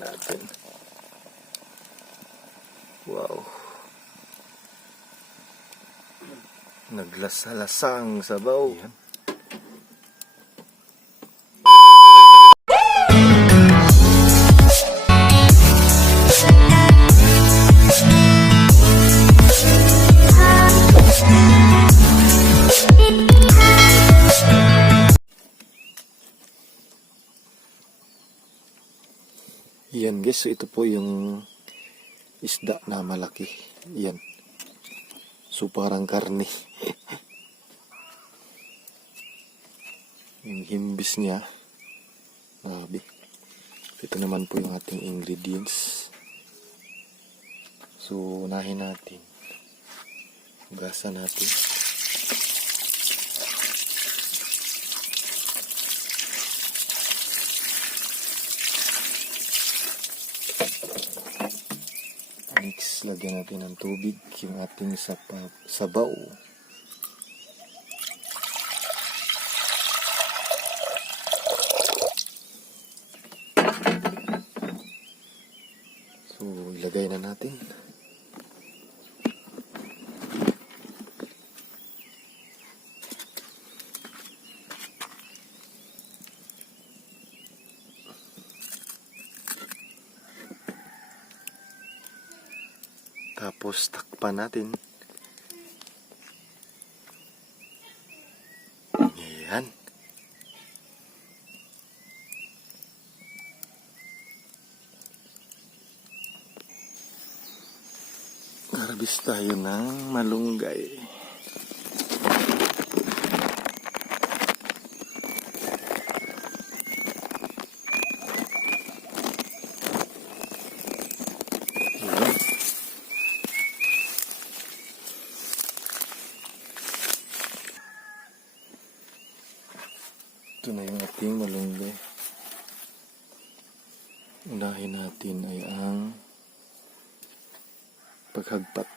natin. Wow. Naglasa-lasang sabaw. Ayan. Yan guys, so ito po yung isda na malaki. Yan. So parang karne. Yung himbis niya. Grabe. Ito naman po yung ating ingredients. So unahin natin. Hugasan natin. Next, lagyan natin ng tubig yung ating sabaw. So, ilagay na natin. Tapos takpan natin. Ayan. Harvest tayo ng malunggay. Ito na yung ating malunggay. Unahin natin ay ang paghagpat.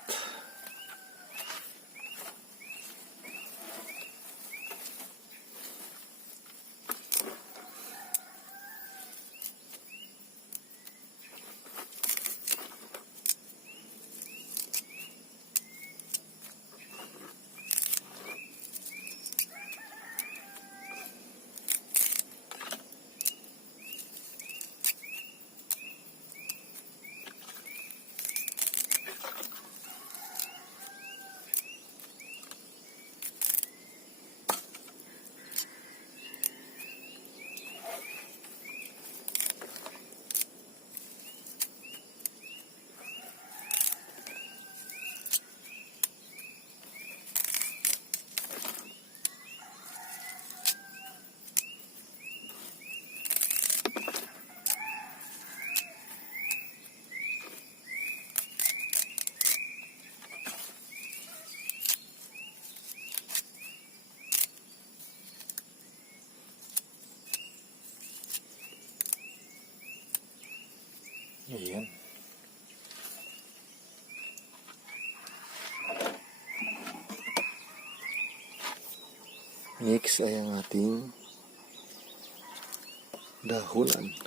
Ayan. Next ay ang ating dahunan.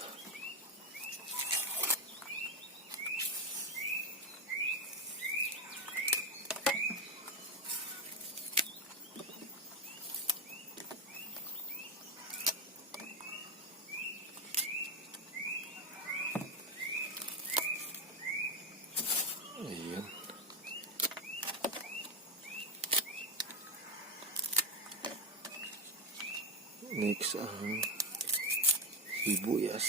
Ayan. Next ang sibuyas.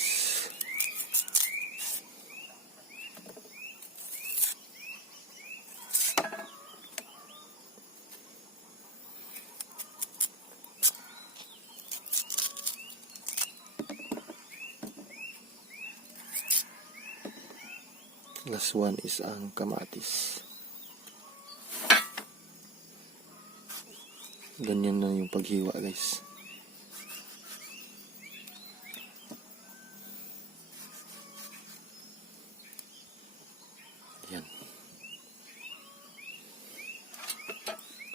Last one is ang kamatis. Ganyan na yung paghiwa guys. Yan.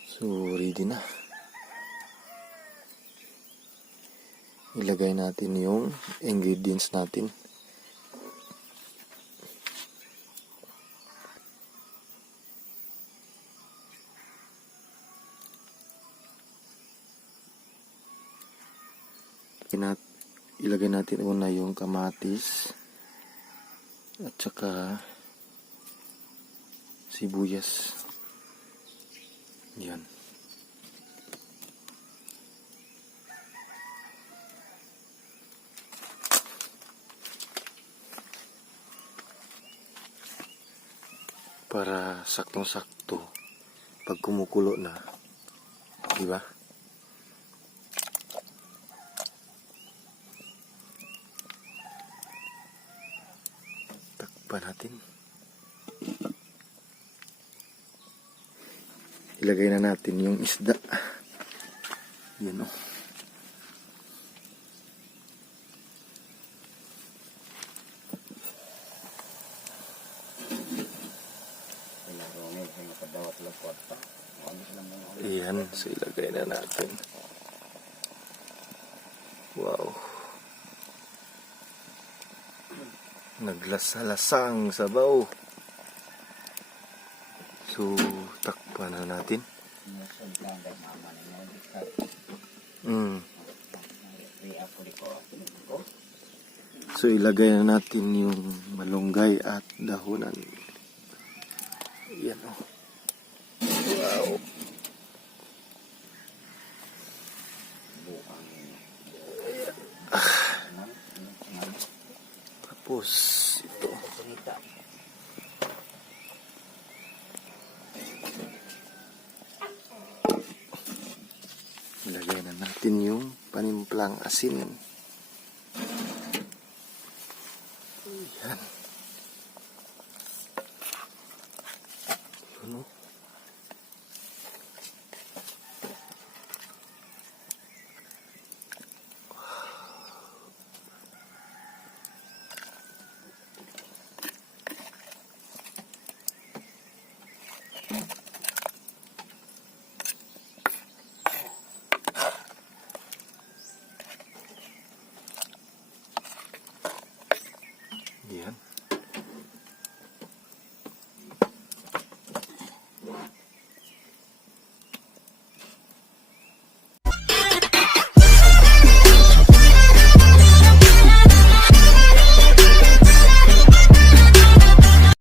So ready na. Ilagay natin yung ingredients natin. Ilagay natin una yung kamatis at saka sibuyas. Yan. Para saktong-sakto pag kumukulo na, di ba? Takpan natin. Ilagay na natin yung isda. Yan o. Ayan, so ilagay na natin. Wow. Naglasa-lasang sabaw. So, takpan na natin. So, ilagay na natin yung malunggay at dahunan. Yan o. Wow. Tapos, ito. Ilagay na natin yung panimplang asin. Yan. Yun o.